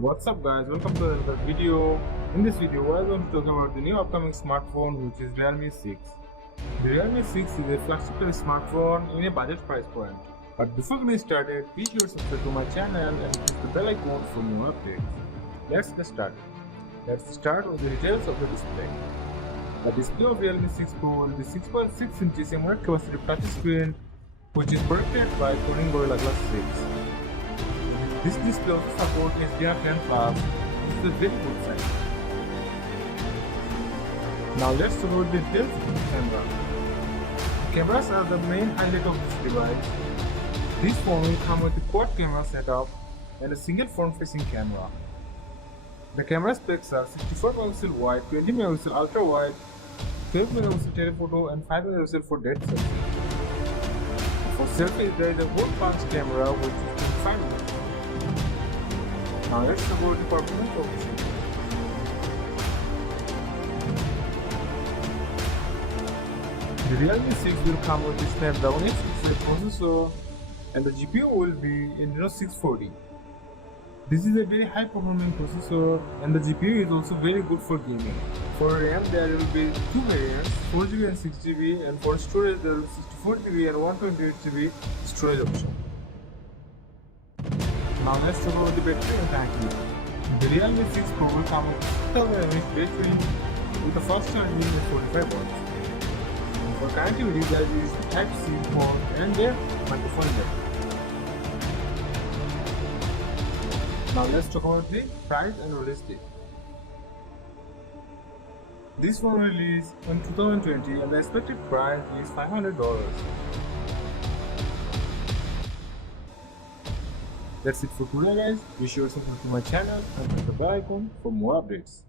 What's up guys, welcome to another video. In this video we are going to talk about the new upcoming smartphone, which is Realme 6. The Realme 6 is a flagship smartphone in a budget price point. But before getting started, be sure to subscribe to my channel and click the bell icon for more updates. Let's get started. Let's start with the details of the display. The display of Realme 6 Pro will be 6.6 inches AMOLED capacity touchscreen, which is protected by Corning Gorilla Glass 6. This display also supports HDR10+, which is a very good sign. Now let's talk about the details of the camera. Cameras are the main highlight of this device. This phone will come with a quad camera setup and a single front-facing camera. The camera specs are 64 megapixel wide, 20 megapixel ultra wide, 12 megapixel telephoto and 5 megapixel for dead selfie. For selfies, there is a wood punch camera which is 5 megapixels. Now let's talk about the performance of the phone. The Realme 6 will come with the Snapdragon 865 processor and the GPU will be Adreno 640. This is a very high performing processor and the GPU is also very good for gaming. For RAM there will be two variants, 4GB and 6GB, and for storage there will be 64GB and 128GB storage option. Now let's talk about the battery and battery. The Realme 6 Pro will come with 6000 mAh battery with a fast charging at 45 watts. And for connectivity there is Type-C port and their microphone jack. Now let's talk about the price and release date. This phone released in 2020 and the expected price is $500. That's it for today guys. Be sure to subscribe to my channel and click the bell icon for more updates.